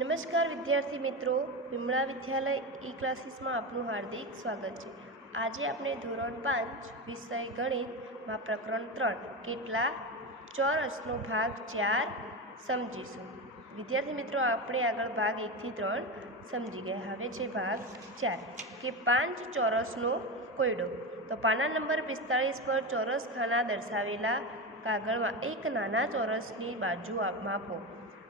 નમસ્કાર વિદ્યાર્થી મિત્રો, વિમળા વિદ્યાલય ઈ ક્લાસીસમાં આપનું હાર્દિક સ્વાગત છે। આજે આપણે ધોરણ 5 વિષય ગણિતમાં પ્રકરણ 3 કેટલા ચોરસનો ભાગ 4 સમજીશું। વિદ્યાર્થી મિત્રો, આપણે આગળ ભાગ 1 થી 3 સમજી ગયા। હવે છે ભાગ 4 કે 5 ચોરસનો કોયડો। તો પાના નંબર 45 પર ચોરસ ખાના દર્શાવેલા કાગળમાં એક નાના ચોરસની બાજુ માપો।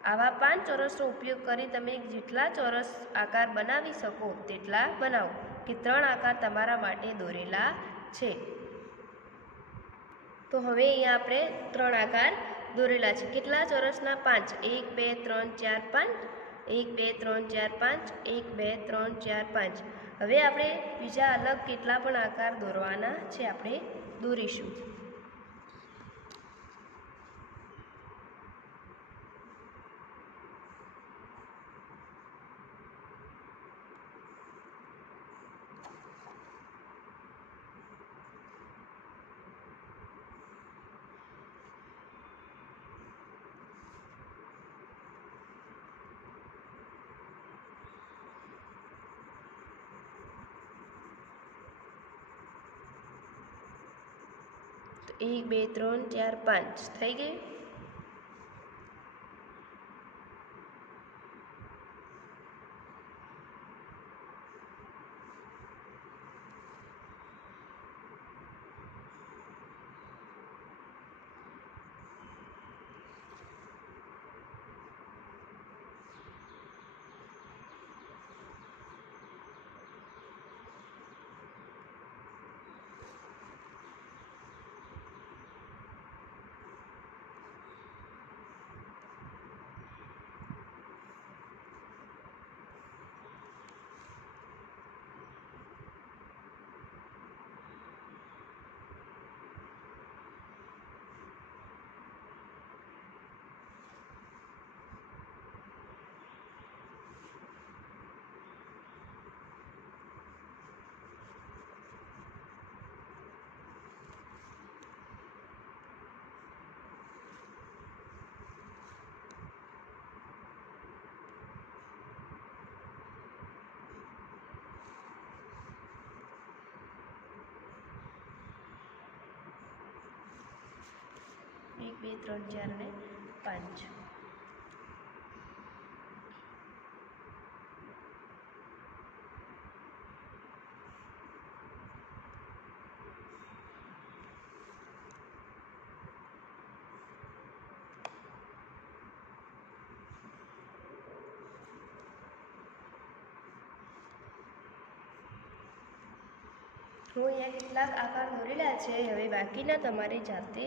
આવા 5 ચોરસનો ઉપયોગ કરી તમે જેટલા ચોરસ આકાર બનાવી શકો તેટલા બનાવો કે 3 આકાર તમારા માટે દોરેલા છે। તો હવે અહીંયા આપણે 3 આકાર દોરેલા છે। કેટલા ચોરસના? 5। 1 2 3 4 5 1 2 3 4 5 1 2 3 4 5। હવે આપણે બીજા અલગ કેટલા પણ આકાર દોરવાના છે, આપણે દોરીશું। તો 1 2 3 4 5 થઈ ગઈ। એક બે ત્રણ ચાર ને 5। હું અહીંયા કેટલાક આકાર દોરેલા છે, હવે બાકીના તમારે જાતે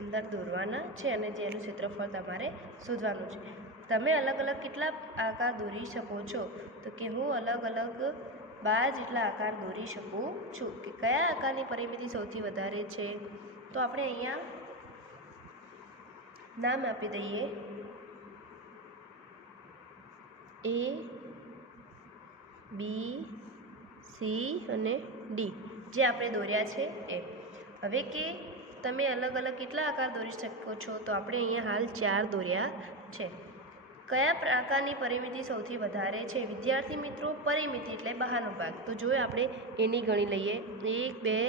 અંદર દોરવાના છે અને જેનું ક્ષેત્રફળ તમારે શોધવાનું છે। તમે અલગ અલગ કેટલા આકાર દોરી શકો છો? તો કે હું અલગ અલગ 12 જેટલા આકાર દોરી શકું છું। કે કયા આકારની પરિમિતિ સૌથી વધારે છે? તો આપણે અહીંયા નામ આપી દઈએ A, B, C અને D, જે આપણે દોર્યા છે એ। હવે કે તમે અલગ અલગ કેટલા આકાર દોરી શકો છો? તો આપણે અહીંયા હાલ 4 દોર્યા છે। કયા આકારની પરિમિતિ સૌથી વધારે છે? વિદ્યાર્થી મિત્રો, પરિમિતિ એટલે બહારનો ભાગ। તો જો આપણે એની ગણી લઈએ 1 2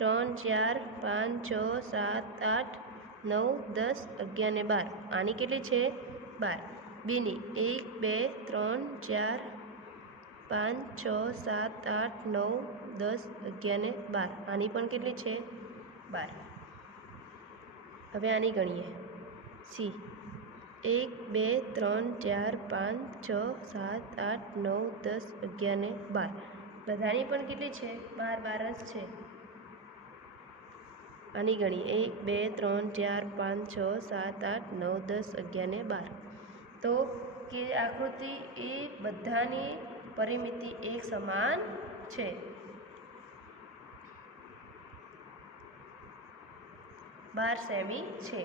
3 4 5 6 7 8 9 10 11 ને 12। આની કેટલી છે? 12। બીની 1 2 3 4 5 6 7 8 9 10 11 ને 12। આની પણ કેટલી છે? 12। હવે આની ગણીએ સી 1 2 3 4 5 6 7 8 9 10 11 ને 12। બધાની પણ કેટલી છે? 12 12 જ છે। આની ગણીએ 1 2 3 4 5 6 7 8 9 10 11 ને 12। તો કે આકૃતિ એ બધાની પરિમિતિ એક સમાન છે। બાર સેમી છે।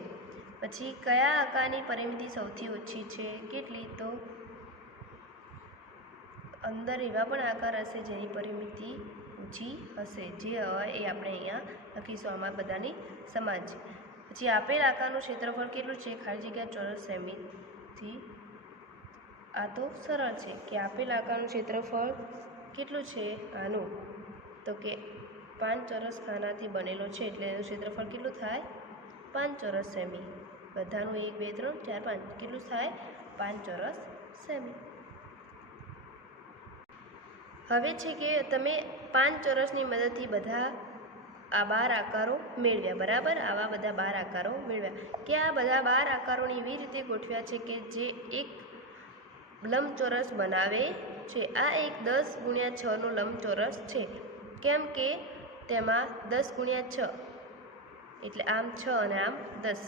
પછી કયા આકારની પરિમિતિ સૌથી ઓછી છે? કેટલી? તો અંદર એવા પણ આકાર હશે જેની પરિમિતિ ઊંચી હશે, જે હોય એ આપણે અહીંયા લખીશું। આમાં બધાની સમાન છે। પછી આપેલ આકારનું ક્ષેત્રફળ કેટલું છે? ખાલી જગ્યા ચોરસ સેમીથી આ તો સરળ છે કે આપેલ આકારનું ક્ષેત્રફળ કેટલું છે આનું, તો કે 5 ચોરસ ખાનાથી બનેલો છે એટલે એનું ક્ષેત્રફળ કેટલું થાય 5 ચોરસ સેમી. બધાનું 1 2 3 4 5 કેટલું થાય 5 ચોરસ સેમી. હવે છે કે તમે 5 ચોરસની મદદથી બધા આ 12 આકારો મેળવ્યા, બરાબર. આવા બધા 12 આકારો મેળવ્યા કે આ બધા 12 આકારોને એવી રીતે ગોઠવ્યા છે કે જે એક લંબચોરસ બનાવે છે. આ એક 10 ગુણ્યા 6નો લંબચોરસ છે, કેમ કે તેમાં 10 ગુણ્યા 6 એટલે આમ 6 અને આમ 10,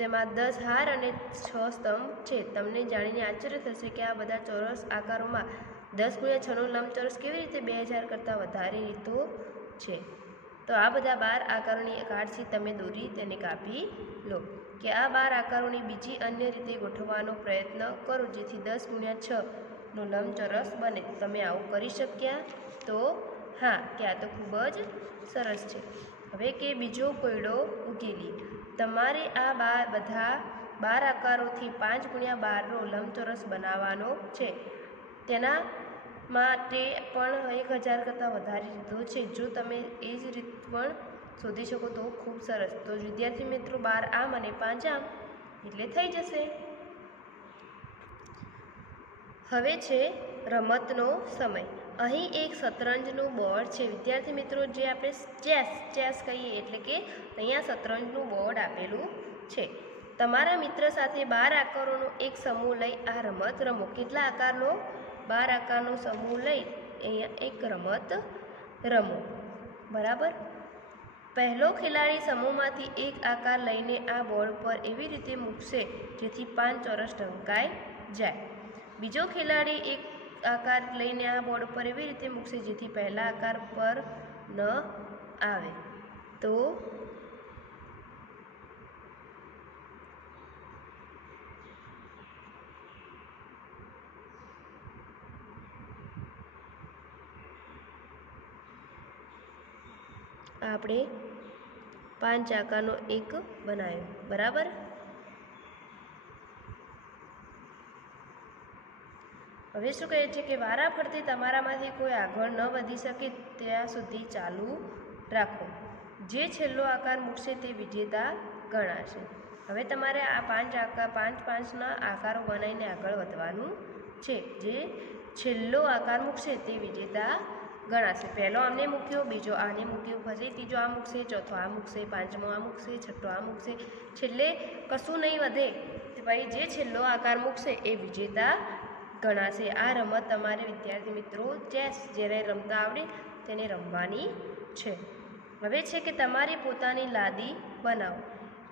તેમાં 10 હાર અને 6 સ્તંભ છે. તમને જાણીને આશ્ચર્ય થશે કે આ બધા ચોરસ આકારોમાં 10 ગુણ્યા 6નો લંબચોરસ કેવી રીતે 2000 કરતાં વધારે રીતો છે. તો આ બધા 12 આકારોની કાર્ડથી તમે દોરી તેને કાપી લો કે આ 12 આકારોની બીજી અન્ય રીતે ગોઠવવાનો પ્રયત્ન કરો જેથી 10 ગુણ્યા 6નો લંબચોરસ બને. તમે આવું કરી શક્યા? તો હા, કે આ તો ખૂબ જ સરસ છે. હવે કે બીજો કોયડો ઉકેલી. તમારે આ બધા 12 આકારોથી 5 ગુણ્યા 12નો લંબચોરસ બનાવવાનો છે. તેના માટે પણ 1000 કરતાં વધારે રીતો છે. જો તમે એ જ રીત પણ શોધી શકો તો ખૂબ સરસ. તો વિદ્યાર્થી મિત્રો 12 આમ અને 5 આમ એટલે થઈ જશે. હવે છે રમતનો સમય. અહીં એક શતરંજનું બોર્ડ છે વિદ્યાર્થી મિત્રો, જે આપણે ચેસ કહીએ, એટલે કે અહીંયા શતરંજનું બોર્ડ આપેલું છે. તમારા મિત્ર સાથે 12 આકારોનો એક સમૂહ લઈ આ રમત રમો. કેટલા આકારનો? 12 આકારનો સમૂહ લઈ અહીંયા એક રમત રમો, બરાબર. પહેલો ખેલાડી સમૂહમાંથી એક આકાર લઈને આ બોર્ડ પર એવી રીતે મૂકશે જેથી 5 ચોરસ ઢંકાઈ જાય. બીજો ખેલાડી એક આકાર લઈને આ બોર્ડ પર એવી રીતે મૂકશે જેથી પહેલા આકાર પર ન આવે. તો આપણે 5 આકારનો એક બનાવ્યો, બરાબર. હવે શું કહે છે કે વારા ફરતી તમારામાંથી કોઈ આગળ ન વધી શકે ત્યાં સુધી ચાલુ રાખો. જે છેલ્લો આકાર મૂકશે તે વિજેતા ગણાશે. હવે તમારે આ 5 આકારો બનાવીને આગળ વધવાનું છે. જે છેલ્લો આકાર મૂકશે તે વિજેતા ગણાશે. પહેલો આમને મૂક્યો, બીજો આને મૂક્યો, પછી ત્રીજો આ મૂકશે, ચોથો આ મૂકશે, પાંચમો આ મૂકશે, છઠ્ઠો આ મૂકશે, છેલ્લે કશું નહીં વધે. ભાઈ જે છેલ્લો આકાર મૂકશે એ વિજેતા ગણાશે. આ રમત તમારે વિદ્યાર્થી મિત્રો ચેસ જ્યારે રમતા આવડે તેને રમવાની છે. હવે છે કે તમારી પોતાની લાદી બનાવો.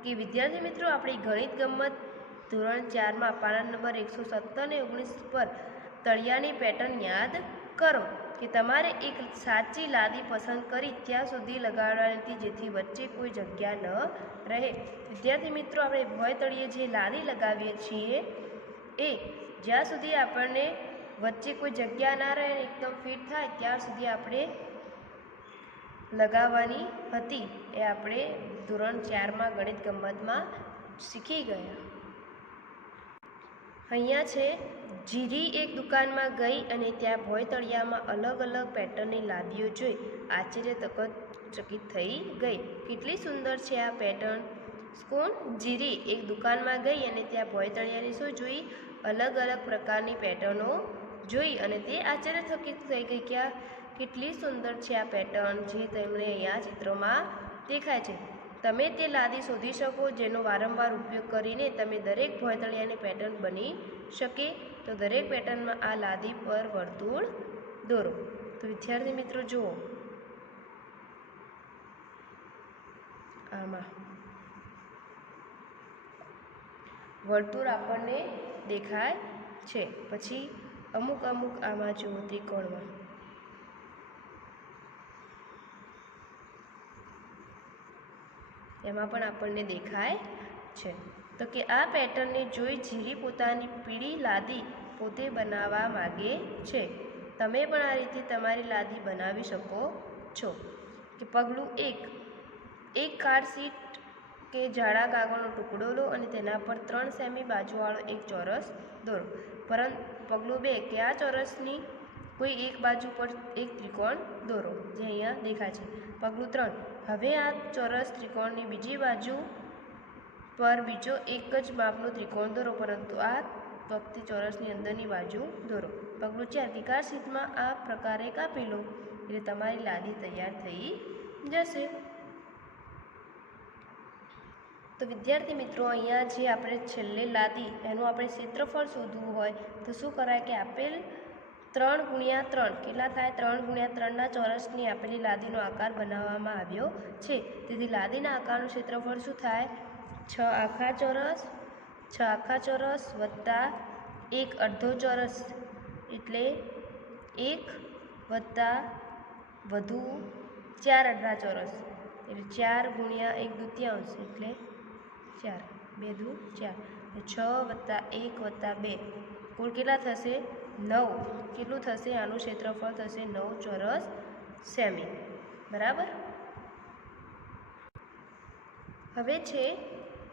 કે વિદ્યાર્થી મિત્રો આપણી ગણિત ગમત ધોરણ 4માં પાના નંબર 117 અને 19 પર તળિયાની પેટર્ન યાદ કરો કે તમારે એક સાચી લાદી પસંદ કરી ત્યાં સુધી લગાડવાની હતી જેથી વચ્ચે કોઈ જગ્યા ન રહે. વિદ્યાર્થી મિત્રો આપણે ભોંય તળિયે જે લાદી લગાવીએ છીએ એ જ્યાં સુધી આપણને વચ્ચે કોઈ જગ્યા ના રહે અને એકદમ ફિટ થાય ત્યાં સુધી આપણે લગાવવાની હતી. એ આપણે ધોરણ 4માં ગણિત ગમતમાં શીખી ગયા. અહીંયા છે જીરી એક દુકાનમાં ગઈ અને ત્યાં ભોંય તળિયામાં અલગ અલગ પેટર્નની લાદીઓ જોઈ આશ્ચર્યચકિત થઈ ગઈ. કેટલી સુંદર છે આ પેટર્ન. કોણ? જીરી એક દુકાનમાં ગઈ અને ત્યાં ભોંય તળિયાની શું જોઈ? અલગ અલગ પ્રકારની પેટર્નો જોઈ અને તે આશ્ચર્યચકિત થઈ ગઈ કે કેટલી સુંદર છે આ પેટર્ન જે તમને અહીંયા ચિત્રમાં દેખાય છે. તમે તે લાદી શોધી શકો જેનો વારંવાર ઉપયોગ કરીને તમે દરેક ભોંય તળિયાની પેટર્ન બની શકે. તો દરેક પેટર્નમાં આ લાદી પર વર્તુળ દોરો. તો વિદ્યાર્થી મિત્રો જુઓ, આમાં વર્તુળ આપણને દેખાય છે. પછી અમુક આમાં જુઓ ત્રિકોણમાં એમાં પણ આપણને દેખાય છે. તો કે આ પેટર્નને જોઈ જીરી પોતાની પીળી લાદી પોતે બનાવવા માગે છે. તમે પણ આ રીતે તમારી લાદી બનાવી શકો છો. કે પગલું 1, એક કાર્ડ શીટ કે જાડા કાગળનો ટુકડો લો અને તેના પર 3 સેમી બાજુવાળો એક ચોરસ દોરો. પગલું 2 કે આ ચોરસની કોઈ એક બાજુ પર એક ત્રિકોણ દોરો, જે અહીંયા દેખાય છે. પગલું 3 હવે આ ચોરસ ત્રિકોણની બીજી બાજુ પર બીજો એક જ માપનો ત્રિકોણ દોરો, પરંતુ આ વખતે ચોરસની અંદરની બાજુ દોરો. પગલું 4 વિકાસ શીટમાં આ પ્રકારે કાપી લો એટલે તમારી લાદી તૈયાર થઈ જશે. તો વિદ્યાર્થી મિત્રો, અહીંયા જે આપણે છેલ્લે લાદી એનું આપણે ક્ષેત્રફળ શોધવું હોય તો શું કરાય કે આપેલ 3×3 કેટલા થાય? 3×3ના ચોરસની આપેલી લાદીનો આકાર બનાવવામાં આવ્યો છે. તેથી લાદીના આકારનું ક્ષેત્રફળ શું થાય? 6 આખા ચોરસ, 6 આખા ચોરસ વત્તા 1 અડધો ચોરસ એટલે 1 વત્તા વધુ 4 અડધા ચોરસ એટલે 4×1/2 એટલે 4, 2 દુ 4, 6 વત્તા 1 વત્તા 2 કુલ કેટલા થશે? 9. કેટલું થશે? આનું ક્ષેત્રફળ થશે 9 ચોરસ સેમી. બરાબર. હવે છે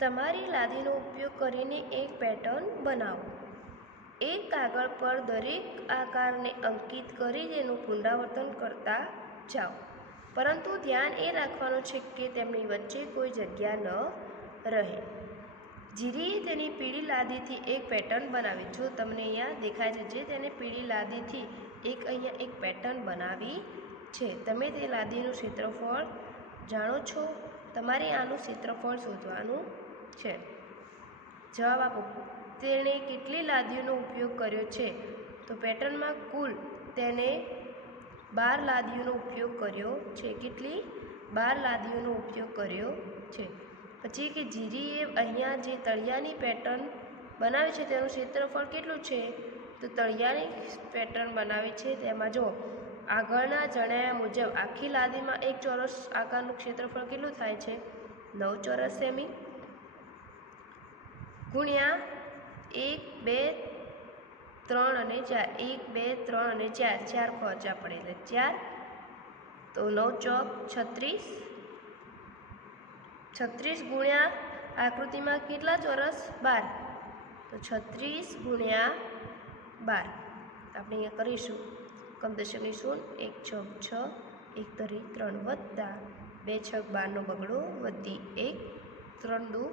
તમારી લાદીનો ઉપયોગ કરીને એક પેટર્ન બનાવો. એક કાગળ પર દરેક આકારને અંકિત કરી તેનું પુનરાવર્તન કરતા જાઓ, પરંતુ ધ્યાન એ રાખવાનું છે કે તેમની વચ્ચે કોઈ જગ્યા ન રહે. જીરીએ તેની પીળી લાદીથી એક પેટર્ન બનાવી. જો તમને અહીંયા દેખાય છે, જે તેને પીળી લાદીથી અહીંયા એક પેટર્ન બનાવી છે. તમે તે લાદીનું ક્ષેત્રફળ જાણો છો? તમારે આનું ક્ષેત્રફળ શોધવાનું છે. જવાબ આપો. તેણે કેટલી લાદીઓનો ઉપયોગ કર્યો છે? તો પેટર્નમાં કુલ તેને 12 લાદીઓનો ઉપયોગ કર્યો છે. કેટલી? 12 લાદીઓનો ઉપયોગ કર્યો છે. પછી કે જીરીએ અહીંયા જે તળિયાની પેટર્ન બનાવી છે તેનું ક્ષેત્રફળ કેટલું છે? તો તળિયાની પેટર્ન બનાવી છે તેમાં જો આગળના જણાવ્યા મુજબ આખી લાદીમાં એક ચોરસ આકારનું ક્ષેત્રફળ કેટલું થાય છે? 9 ચોરસ સેમી ગુણ્યા 1, 2, 3 અને 4. 1, 2, 3 અને 4, 4 ખોચા પડે એટલે 4. તો 9 ચોક 36. 36 ગુણ્યા આકૃતિમાં કેટલા ચોરસ? 12. તો 36 ગુણ્યા 12 આપણે અહીંયા કરીશું. કમદશકની શૂન્ય, 1 છક 6, 1 તરી 3 વત્તા 2 છક 12નો બગડો વધી 1, 3 દુ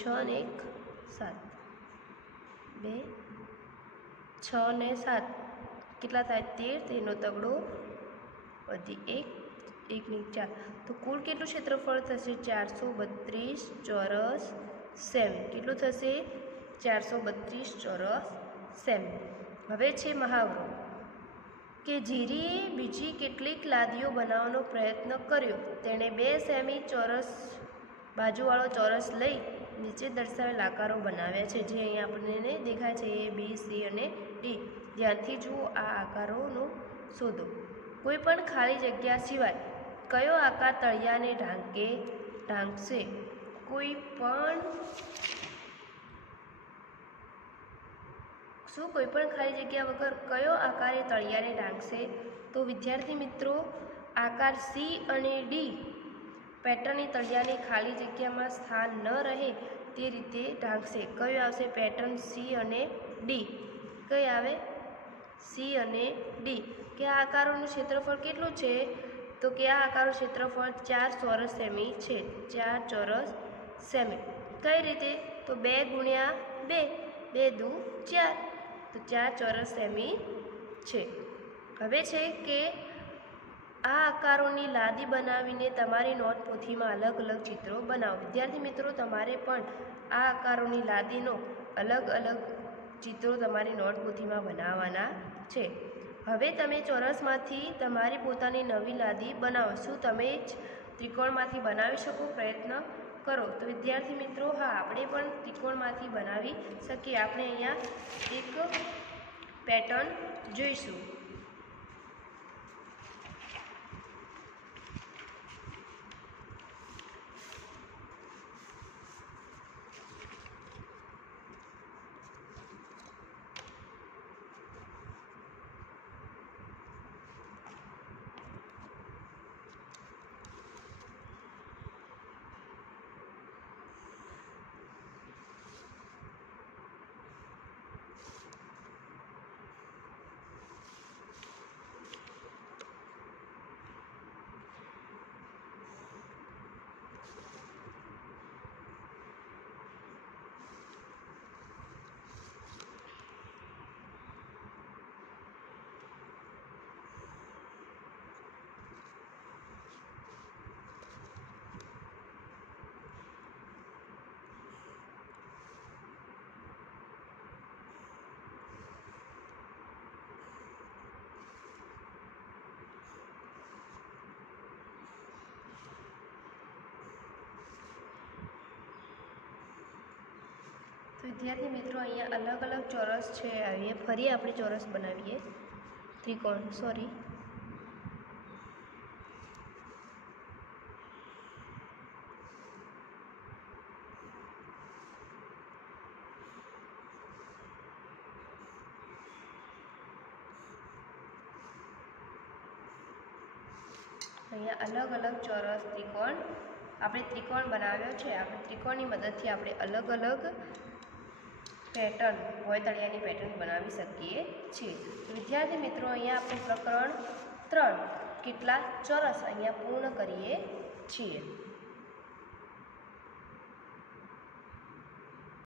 6 અને 1 7, 2 6 ને 7 કેટલા થાય? 13. તેનો તગડો વધી 1, 1 ને 4. તો કુલ કેટલું ક્ષેત્રફળ થશે? 432 ચોરસ સેમી. કેટલું થશે? 432 ચોરસ સેમી. હવે છે મહાવરો કે જીરીએ બીજી કેટલીક લાદીઓ બનાવવાનો પ્રયત્ન કર્યો. તેણે 2 સેમી ચોરસ બાજુવાળો ચોરસ લઈ નીચે દર્શાવેલ આકારો બનાવ્યા છે, જે અહીંયા આપણને દેખાય છે A, B, C અને D. ધ્યાનથી જુઓ. આ આકારોનો શોધો. કોઈ પણ ખાલી જગ્યા સિવાય કયો આકાર તળિયાને ઢાંકશે? કોઈ પણ ખાલી જગ્યા વગર કયો આકાર એ તળિયાને ઢાંકશે? તો વિદ્યાર્થી મિત્રો, આકાર C અને D પેટર્નની તળિયાની ખાલી જગ્યામાં સ્થાન ન રહે તે રીતે ઢાંકશે. કયું આવશે? પેટર્ન C અને D. કઈ આવે? C અને D. કે આ આકારોનું ક્ષેત્રફળ કેટલું છે? તો કે આ આકારનું ક્ષેત્રફળ 4 ચોરસ સેમી છે. 4 ચોરસ સેમી. કઈ રીતે? તો 2 ગુણ્યા 2, 2 દુ 4, તો 4 ચોરસ સેમી છે. હવે છે કે આ આકારોની લાદી બનાવીને તમારી નોટપોથીમાં અલગ અલગ ચિત્રો બનાવો. વિદ્યાર્થી મિત્રો, તમારે પણ આ આકારોની લાદીનો અલગ અલગ ચિત્રો તમારી નોટપોથીમાં બનાવવાના છે. હવે તમે ચોરસમાંથી તમારી પોતાની નવી લાદી બનાવો. શું તમે જ ત્રિકોણમાંથી બનાવી શકો? પ્રયત્ન કરો. તો વિદ્યાર્થી મિત્રો, હા, આપણે પણ ત્રિકોણમાંથી બનાવી શકીએ. આપણે અહીંયા એક પેટર્ન જોઈશું. તો વિદ્યાર્થી મિત્રો અહીંયા અલગ અલગ ચોરસ છે, આવીએ ફરી આપણે ચોરસ બનાવીએ, ત્રિકોણ સોરી અહીંયા અલગ અલગ ચોરસ ત્રિકોણ આપણે ત્રિકોણ બનાવ્યો છે. આપણે ત્રિકોણની મદદથી આપણે અલગ અલગ પેટર્ન ભોયતળિયાની પેટર્ન બનાવી શકીએ છીએ. વિદ્યાર્થી મિત્રો અહીંયા આપણે પ્રકરણ 3 કેટલા ચોરસ અહીંયા પૂર્ણ કરીએ છીએ.